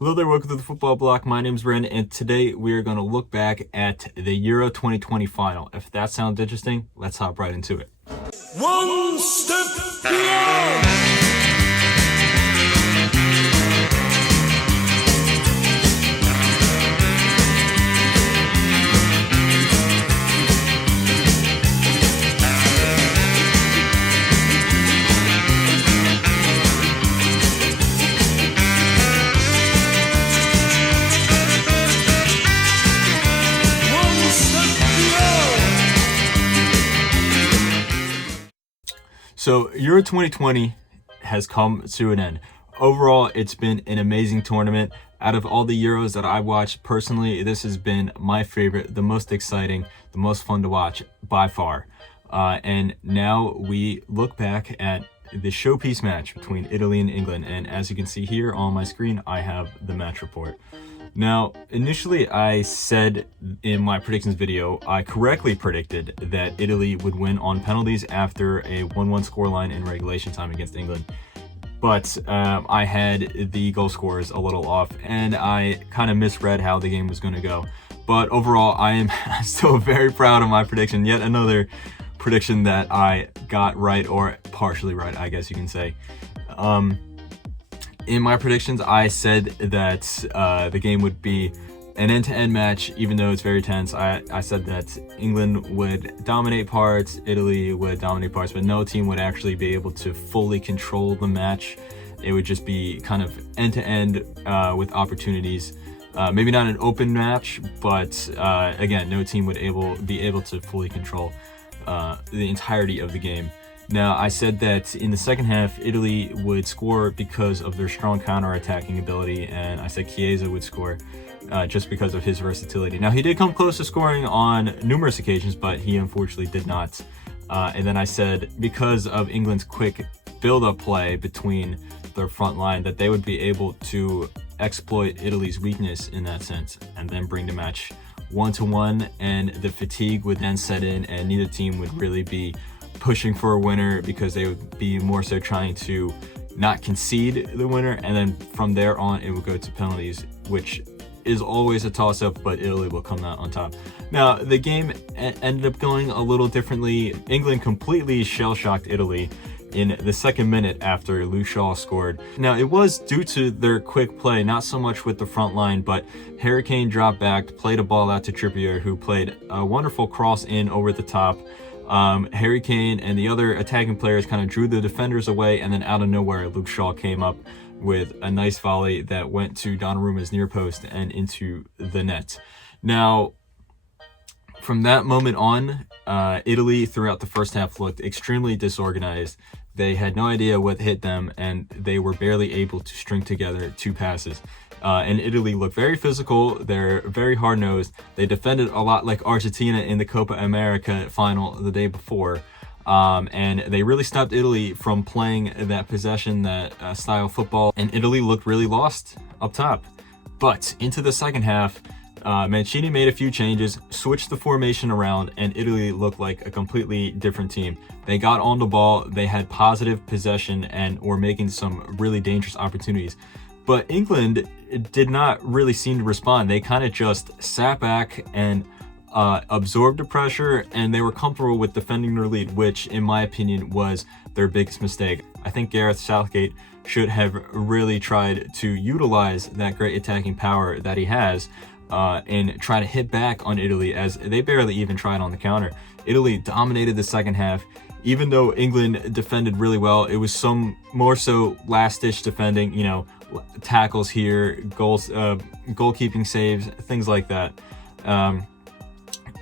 Hello there, welcome to the Football Block. My name's Ren, and today we are going to look back at the Euro 2020 final. If that sounds interesting, let's hop right into it. One step beyond. So, Euro 2020 has come to an end. Overall, it's been an amazing tournament. Out of all the Euros that I watched personally, this has been my favorite, the most exciting, the most fun to watch by far. And now we look back at the showpiece match between Italy and England. And as you can see here on my screen, I have the match report. Now, initially I said in my predictions video, I correctly predicted that Italy would win on penalties after a 1-1 scoreline in regulation time against England. But I had the goal scorers a little off, and I kind of misread how the game was going to go. But overall, I am still very proud of my prediction. Yet another prediction that I got right, or partially right, I guess you can say. In my predictions, I said that the game would be an end-to-end match, even though it's very tense. I said that England would dominate parts, Italy would dominate parts, but no team would actually be able to fully control the match. It would just be kind of end-to-end with opportunities. Maybe not an open match, but again, no team would be able to fully control the entirety of the game. Now, I said that in the second half, Italy would score because of their strong counter-attacking ability, and I said Chiesa would score just because of his versatility. Now, he did come close to scoring on numerous occasions, but he unfortunately did not. And then I said because of England's quick build-up play between their front line, that they would be able to exploit Italy's weakness in that sense, and then bring the match 1-1, and the fatigue would then set in, and neither team would really be pushing for a winner because they would be more so trying to not concede the winner, and then from there on it would go to penalties, which is always a toss-up, but Italy will come out on top. Now, the game ended up going a little differently. England completely shell-shocked Italy in the second minute after Luke Shaw scored. Now, it was due to their quick play, not so much with the front line, but Harry Kane dropped back, played a ball out to Trippier, who played a wonderful cross in over the top. Harry Kane and the other attacking players kind of drew the defenders away, and then out of nowhere, Luke Shaw came up with a nice volley that went to Donnarumma's near post and into the net. Now, from that moment on, Italy throughout the first half looked extremely disorganized. They had no idea what hit them, and they were barely able to string together two passes. And Italy looked very physical. They're very hard-nosed. They defended a lot like Argentina in the Copa America final the day before. And they really stopped Italy from playing that possession, that style football. And Italy looked really lost up top. But into the second half, Mancini made a few changes, switched the formation around, and Italy looked like a completely different team. They got on the ball, they had positive possession, and were making some really dangerous opportunities. But England did not really seem to respond. They kind of just sat back and absorbed the pressure, and they were comfortable with defending their lead, which, in my opinion, was their biggest mistake. I think Gareth Southgate should have really tried to utilize that great attacking power that he has and try to hit back on Italy, as they barely even tried on the counter. Italy dominated the second half. Even though England defended really well, it was some more so last-ditch defending, you know, tackles here, goals, goalkeeping saves, things like that. And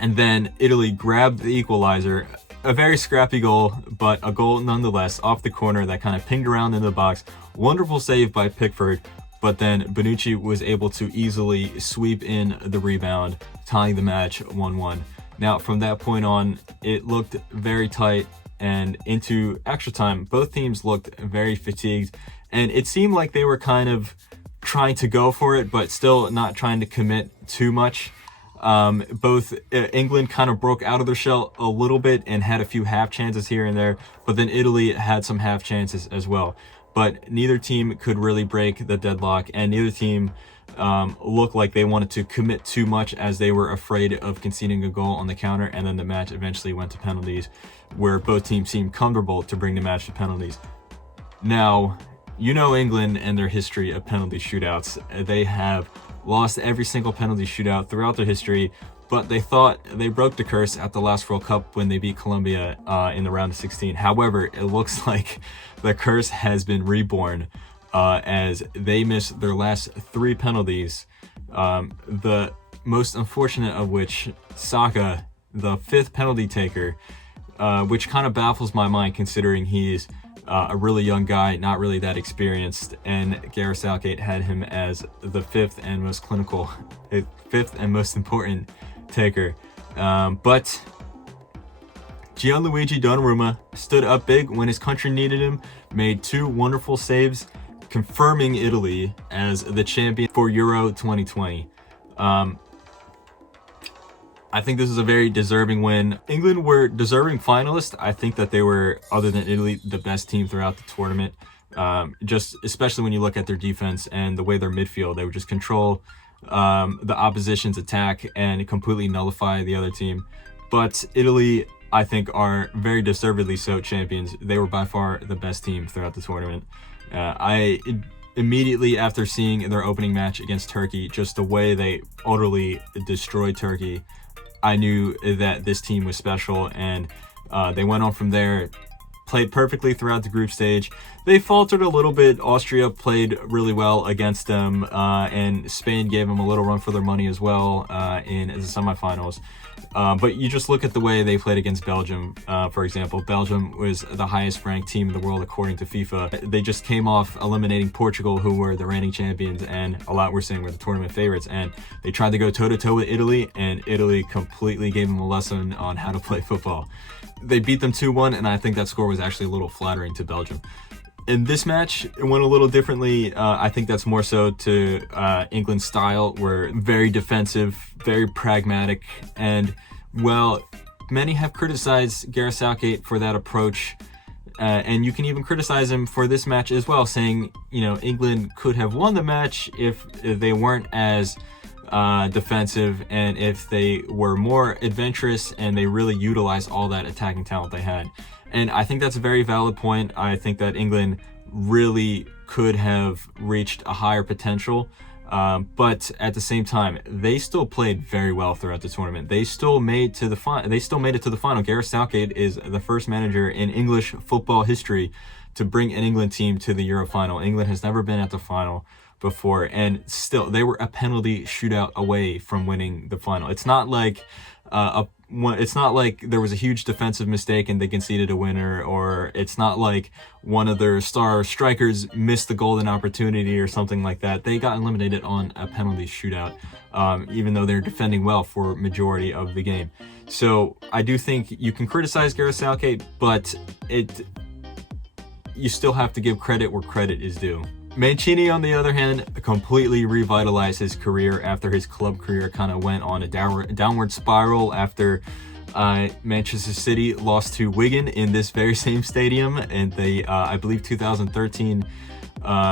then Italy grabbed the equalizer, a very scrappy goal, but a goal nonetheless, off the corner that kind of pinged around in the box. Wonderful save by Pickford, but then Bonucci was able to easily sweep in the rebound, tying the match 1-1. Now, from that point on, it looked very tight, and into extra time, both teams looked very fatigued, and it seemed like they were kind of trying to go for it, but still not trying to commit too much. England kind of broke out of their shell a little bit and had a few half chances here and there, but then Italy had some half chances as well. but neither team could really break the deadlock, and neither team looked like they wanted to commit too much, as they were afraid of conceding a goal on the counter. And then the match eventually went to penalties, where both teams seemed comfortable to bring the match to penalties. Now, you know England and their history of penalty shootouts. They have lost every single penalty shootout throughout their history, but they thought they broke the curse at the last World Cup when they beat Colombia in the round of 16. However, it looks like the curse has been reborn, as they missed their last 3 penalties. The most unfortunate of which, Saka, the 5th penalty taker, which kind of baffles my mind considering he's a really young guy, not really that experienced, and Gareth Southgate had him as the 5th and most important taker. But Gianluigi Donnarumma stood up big when his country needed him, made 2 wonderful saves, confirming Italy as the champion for Euro 2020. I think this is a very deserving win. England were deserving finalists. I think that they were, other than Italy, the best team throughout the tournament. Just especially when you look at their defense and the way their midfield, they would just control the opposition's attack and completely nullify the other team. But Italy, I think, are very deservedly so champions. They were by far the best team throughout the tournament. Immediately after seeing their opening match against Turkey, just the way they utterly destroyed Turkey, I knew that this team was special, and they went on from there, played perfectly throughout the group stage. They faltered a little bit. Austria played really well against them, and Spain gave them a little run for their money as well in the semifinals. But you just look at the way they played against Belgium, for example. Belgium was the highest ranked team in the world according to FIFA. They just came off eliminating Portugal, who were the reigning champions, and a lot were saying were the tournament favorites. And they tried to go toe-to-toe with Italy, and Italy completely gave them a lesson on how to play football. They beat them 2-1, and I think that score was actually a little flattering to Belgium. In this match, it went a little differently. I think that's more so to England's style. We're very defensive, very pragmatic, and well, many have criticized Gareth Southgate for that approach, and you can even criticize him for this match as well, saying, you know, England could have won the match if they weren't as defensive and if they were more adventurous and they really utilized all that attacking talent they had. And I think that's a very valid point. I think that England really could have reached a higher potential, but at the same time, they still played very well throughout the tournament. They still made it to the final. Gareth Southgate is the first manager in English football history to bring an England team to the Euro final. England has never been at the final before, and still they were a penalty shootout away from winning the final. It's not like there was a huge defensive mistake and they conceded a winner, or it's not like one of their star strikers missed the golden opportunity or something like that. They got eliminated on a penalty shootout, even though they're defending well for majority of the game. So I do think you can criticize Gareth Southgate, but you still have to give credit where credit is due. Mancini, on the other hand, completely revitalized his career after his club career kind of went on a downward spiral after Manchester City lost to Wigan in this very same stadium, and they, I believe, 2013,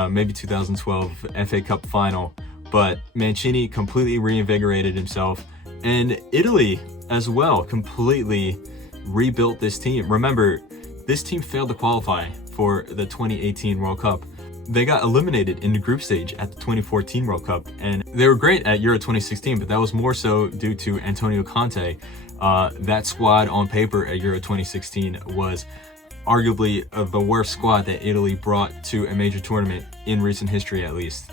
maybe 2012 FA Cup final. But Mancini completely reinvigorated himself, and Italy as well completely rebuilt this team. Remember, this team failed to qualify for the 2018 World Cup. They got eliminated in the group stage at the 2014 World Cup, and they were great at Euro 2016, but that was more so due to Antonio Conte. That squad on paper at Euro 2016 was arguably the worst squad that Italy brought to a major tournament in recent history, at least.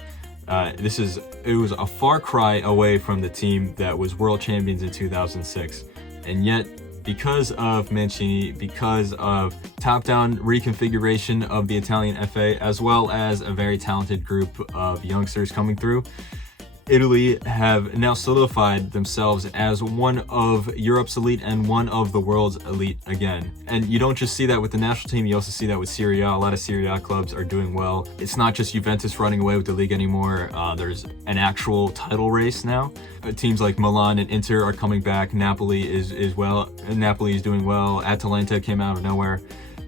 It was a far cry away from the team that was world champions in 2006, and yet, because of Mancini, because of top-down reconfiguration of the Italian FA, as well as a very talented group of youngsters coming through, Italy have now solidified themselves as one of Europe's elite and one of the world's elite again. And you don't just see that with the national team, you also see that with Serie A. A lot of Serie A clubs are doing well. It's not just Juventus running away with the league anymore. There's an actual title race now. Teams like Milan and Inter are coming back. Napoli is doing well. Atalanta came out of nowhere.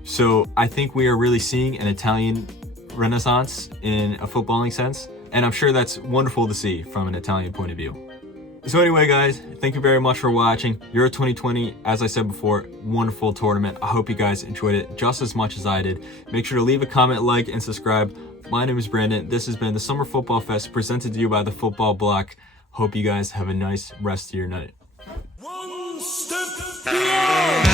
So I think we are really seeing an Italian renaissance in a footballing sense, and I'm sure that's wonderful to see from an Italian point of view. So anyway, guys, thank you very much for watching. Euro 2020, as I said before, wonderful tournament. I hope you guys enjoyed it just as much as I did. Make sure to leave a comment, like, and subscribe. My name is Brandon. This has been the Summer Football Fest presented to you by the Football Bloc. Hope you guys have a nice rest of your night. One step beyond.